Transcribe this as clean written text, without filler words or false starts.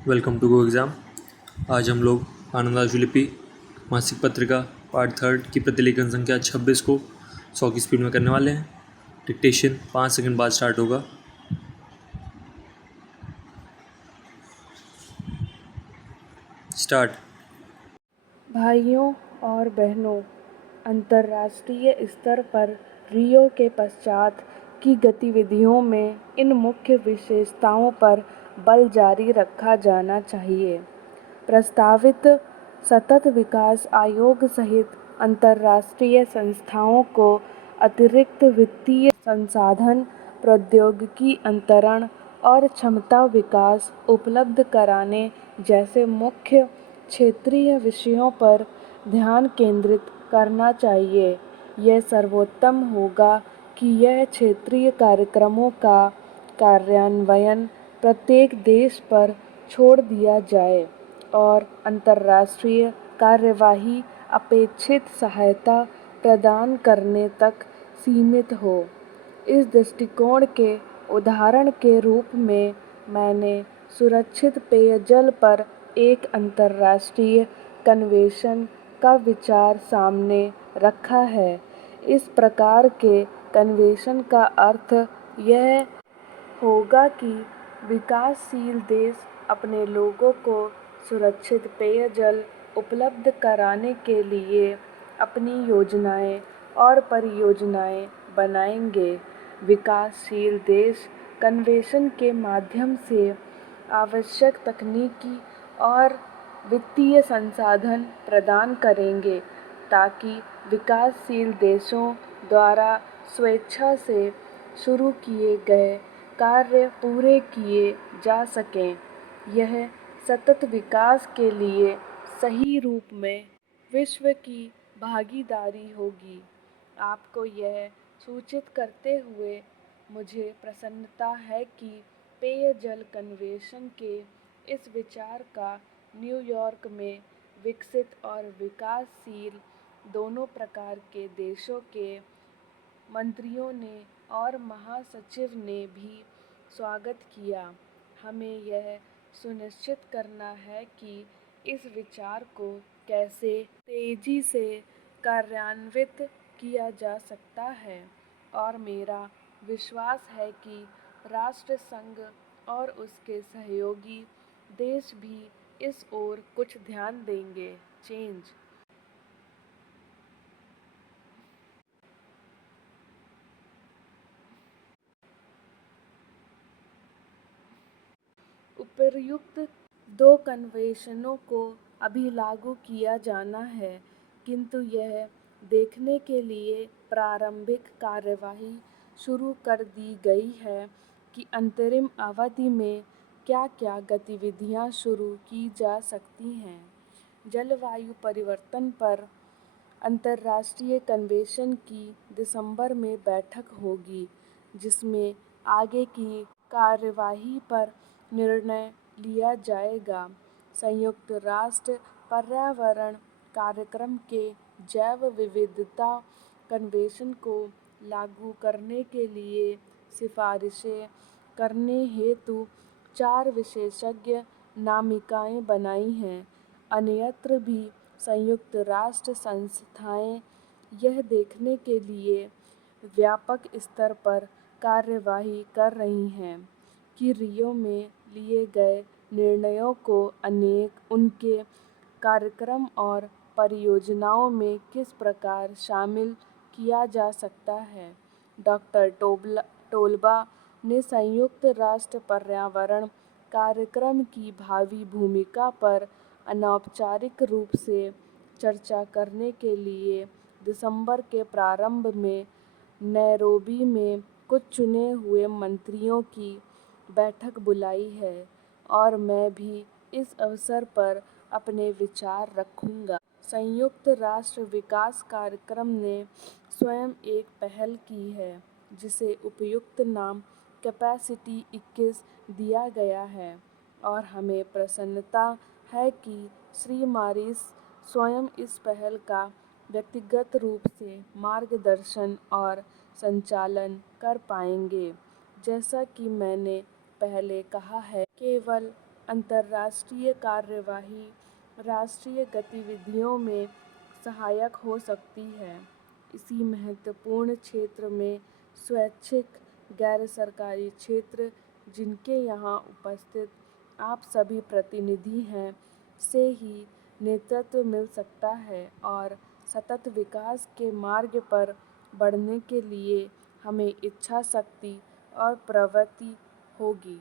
Welcome to go exam. आज हम लोग आनंदाशुलिपि मासिक पत्रिका पार्ट थर्ड की प्रतिलेखन संख्या 26 को 100 की स्पीड में करने वाले हैं। डिक्टेशन 5 सेकंड बाद स्टार्ट होगा। स्टार्ट। भाइयों और बहनों, अंतर्राष्ट्रीय स्तर पर रियो के पश्चात की गतिविधियों में इन मुख्य विशेषताओं पर बल जारी रखा जाना चाहिए। प्रस्तावित सतत विकास आयोग सहित अंतर्राष्ट्रीय संस्थाओं को अतिरिक्त वित्तीय संसाधन, प्रौद्योगिकी अंतरण और क्षमता विकास उपलब्ध कराने जैसे मुख्य क्षेत्रीय विषयों पर ध्यान केंद्रित करना चाहिए। यह सर्वोत्तम होगा कि यह क्षेत्रीय कार्यक्रमों का कार्यान्वयन प्रत्येक देश पर छोड़ दिया जाए और अंतर्राष्ट्रीय कार्यवाही अपेक्षित सहायता प्रदान करने तक सीमित हो। इस दृष्टिकोण के उदाहरण के रूप में मैंने सुरक्षित पेयजल पर एक अंतर्राष्ट्रीय कन्वेंशन का विचार सामने रखा है। इस प्रकार के कन्वेंशन का अर्थ यह होगा कि विकासशील देश अपने लोगों को सुरक्षित पेयजल उपलब्ध कराने के लिए अपनी योजनाएं और परियोजनाएं बनाएंगे। विकासशील देश कन्वेंशन के माध्यम से आवश्यक तकनीकी और वित्तीय संसाधन प्रदान करेंगे ताकि विकासशील देशों द्वारा स्वेच्छा से शुरू किए गए कार्य पूरे किए जा सकें। यह सतत विकास के लिए सही रूप में विश्व की भागीदारी होगी। आपको यह सूचित करते हुए मुझे प्रसन्नता है कि पेयजल कन्वेंशन के इस विचार का न्यूयॉर्क में विकसित और विकासशील दोनों प्रकार के देशों के मंत्रियों ने और महासचिव ने भी स्वागत किया। हमें यह सुनिश्चित करना है कि इस विचार को कैसे तेजी से कार्यान्वित किया जा सकता है और मेरा विश्वास है कि राष्ट्रसंघ और उसके सहयोगी देश भी इस ओर कुछ ध्यान देंगे। चेंज उपर्युक्त दो कन्वेंशनों को अभी लागू किया जाना है, किंतु यह देखने के लिए प्रारंभिक कार्यवाही शुरू कर दी गई है कि अंतरिम अवधि में क्या-क्या गतिविधियां शुरू की जा सकती हैं। जलवायु परिवर्तन पर अंतर्राष्ट्रीय कन्वेंशन की दिसंबर में बैठक होगी, जिसमें आगे की कार्यवाही पर निर्णय लिया जाएगा। संयुक्त राष्ट्र पर्यावरण कार्यक्रम के जैव विविधता कन्वेंशन को लागू करने के लिए सिफारिशें करने हेतु 4 विशेषज्ञ नामिकाएं बनाई हैं। अन्यत्र भी संयुक्त राष्ट्र संस्थाएं यह देखने के लिए व्यापक स्तर पर कार्यवाही कर रही हैं कि रियो में लिए गए निर्णयों को उनके कार्यक्रम और परियोजनाओं में किस प्रकार शामिल किया जा सकता है। डॉक्टर टोल्बा ने संयुक्त राष्ट्र पर्यावरण कार्यक्रम की भावी भूमिका पर अनौपचारिक रूप से चर्चा करने के लिए दिसंबर के प्रारंभ में नैरोबी में कुछ चुने हुए मंत्रियों की बैठक बुलाई है और मैं भी इस अवसर पर अपने विचार रखूंगा। संयुक्त राष्ट्र विकास कार्यक्रम ने स्वयं एक पहल की है जिसे उपयुक्त नाम कैपेसिटी 21 दिया गया है और हमें प्रसन्नता है कि श्री मॉरिस स्वयं इस पहल का व्यक्तिगत रूप से मार्गदर्शन और संचालन कर पाएंगे। जैसा कि मैंने पहले कहा है, केवल अंतर्राष्ट्रीय कार्यवाही राष्ट्रीय गतिविधियों में सहायक हो सकती है। इसी महत्वपूर्ण क्षेत्र में स्वैच्छिक गैर सरकारी क्षेत्र, जिनके यहाँ उपस्थित आप सभी प्रतिनिधि हैं, से ही नेतृत्व मिल सकता है और सतत विकास के मार्ग पर बढ़ने के लिए हमें इच्छा शक्ति और प्रवृत्ति होगी।